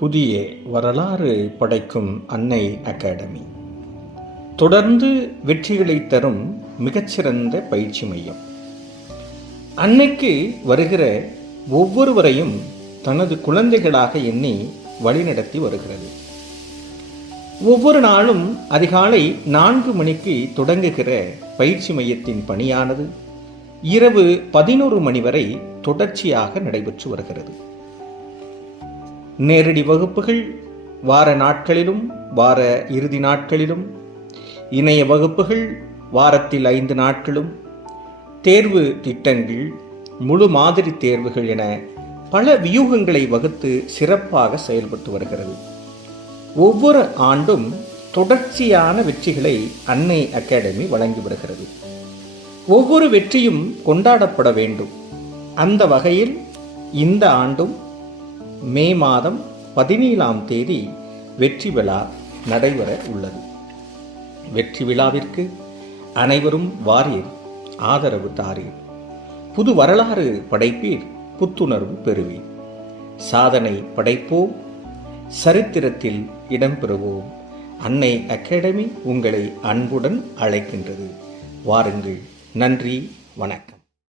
புதிய வரலாறு படைக்கும் அன்னை அகாடமி தொடர்ந்து வெற்றிகளை தரும் மிகச்சிறந்த பயிற்சி மையம். அன்னைக்கு வருகிற ஒவ்வொருவரையும் தனது குழந்தைகளாக எண்ணி வழிநடத்தி வருகிறது. ஒவ்வொரு நாளும் அதிகாலை 4 மணிக்கு தொடங்குகிற பயிற்சி மையத்தின் பணியானது இரவு 11 மணி வரை தொடர்ச்சியாக நடைபெற்று வருகிறது. நேரடி வகுப்புகள் வார நாட்களிலும் வார இறுதி நாட்களிலும், இணைய வகுப்புகள் வாரத்தில் 5 நாட்களும், தேர்வு திட்டங்கள், முழு மாதிரி தேர்வுகள் என பல வியூகங்களை வகுத்து சிறப்பாக செயல்பட்டு வருகிறது. ஒவ்வொரு ஆண்டும் தொடர்ச்சியான வெற்றிகளை அன்னை அகாடமி வழங்கி வருகிறது. ஒவ்வொரு வெற்றியும் கொண்டாடப்பட வேண்டும். அந்த வகையில் இந்த ஆண்டும் மே மாதம் 17ஆம் தேதி வெற்றி விழா நடைபெற உள்ளது. வெற்றி விழாவிற்கு அனைவரும் வாரீர், ஆதரவு தாரீர். புது வரலாறு படைப்பீர், புத்துணர்வு பெறுவீர். சாதனை படைப்போம், சரித்திரத்தில் இடம்பெறுவோம். அன்னை அகாடமி உங்களை அன்புடன் அழைக்கின்றது. வாருங்கள். நன்றி, வணக்கம்.